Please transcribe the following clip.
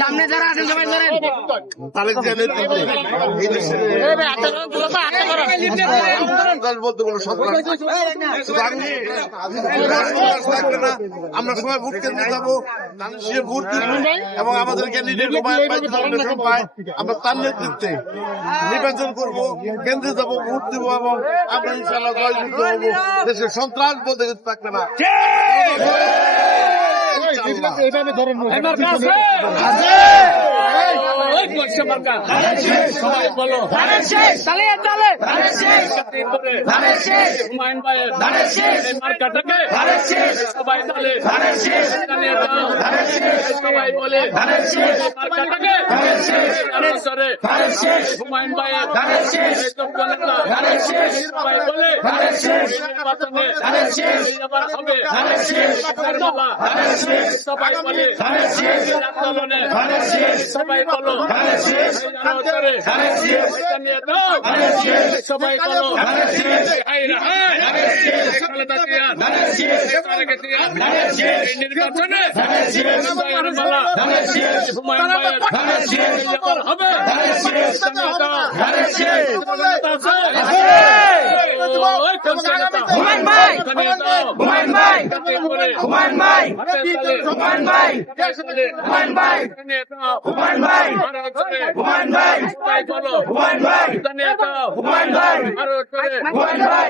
সামনে যারা আছেন সবাই ধরেন। তাহলে এই দেশের বলতে কোনো সন্ত্রাস থাকবে না। আমরা সবাই ভোট কেন্দ্রে যাবো, সে ভোট দিবে এবং আমাদের ক্যান্ডিডেট আমরা তার নেতৃত্বে নির্বাচন করবো, কেন্দ্রে যাবো, ভোট দিব এবং আমরা ইনশাআল্লাহ জয়যুক্ত হবো। দেশের সন্ত্রাস বলতে কিছু থাকবে না। সবাই বলো মার্কাটাকে সবাই বলে সবাই বলে মার্কাটাকে হুমায়ুন ভাইয়ের সবাই বলে নির্বাচনে আবার হবে সবাই বলে আন্দোলনে সবাই বলো সবাই বলো নির্বাচনে হবে